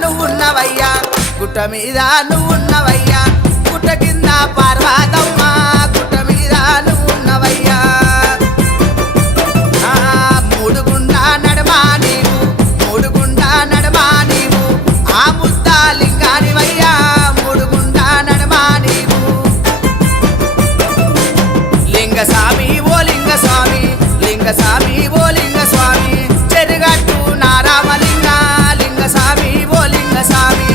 నువ్వున్నవయ్యా గుట్ట మీద నువ్వున్నవయ్యా గుట్ట కింద పార్వతమ్మ గుట్ట మీద నువ్వున్నవయ్యా మూడు గుండ నడమా నీవు మూడు గుండ నడమా నీవు ఆ ముద్ద లింగానివయ్యా మూడు గుండ నడమా నీవు లింగస్వామి ఓ లింగస్వామి లింగస్వామి ఓ లింగస్వామి చెరుగట్టు నారామలింగ లింగస్వామి ఓ లింగస్వామి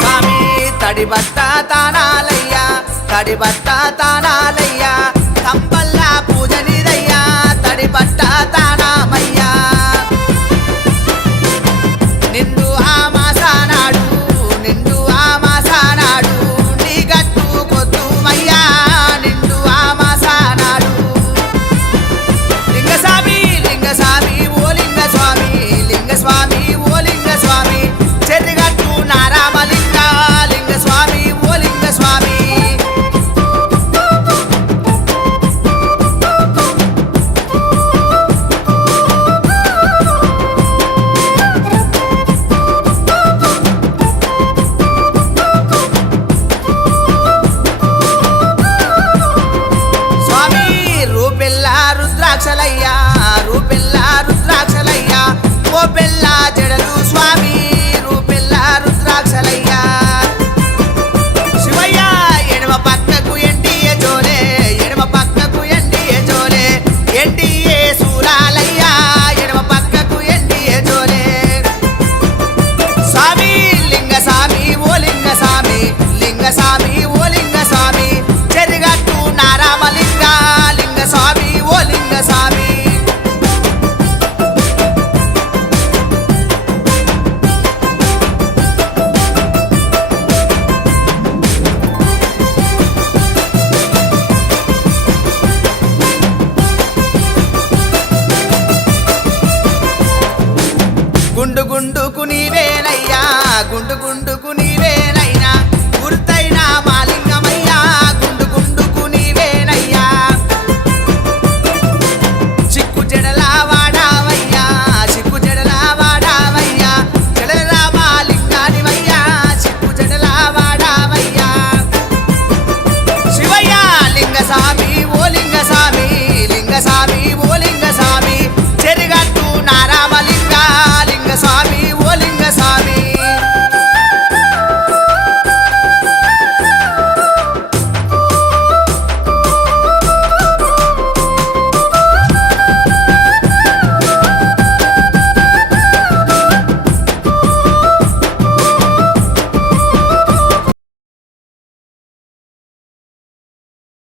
స్వామి తడిబట్ట తానాలయ్యా తడిబట్ట తానాలయ్యా తంబల్లా పూజ నిదయ్యా తడిబట్ట తానామయ్యా నిండు ఆ మాసానాడు నిండు ఆ మాసానాడు నీ గట్టు కొద్దుమయ్యా నిండు ఆ మాసానాడు లింగస్వామి లింగస్వామి ఓ లింగస్వామి లింగస్వామి ఓ లింగస్వామి చెరుగట్టు నారామలింగ లింగస్వామి ఓ లింగస్వామి స్వామి రూపెల్లా రుద్రాక్షలయ్యా రూపెల్లా రుద్రాక్షలయ్యా ఓ పెల్లా జడలు స్వామి రూపెల్లా రుద్రాక్షలయ్యా శివయ్య ఎడమ పక్కకు ఎండియే జోలే ఎడమ పక్కకు ఎండియే జోలే ఎండియే సూలాలయ్యా ఎడమ పక్కకు ఎండియే జోలే స్వామి లింగస్వామి ఓ లింగస్వామి లింగస్వామి ఓ లింగస్వామి చెరుగట్టు నారామలింగ లింగస్వామి ఓ లింగస్వామి గుండు గుండుకు నీవేనయ్యా గుండు గుండుకు నీ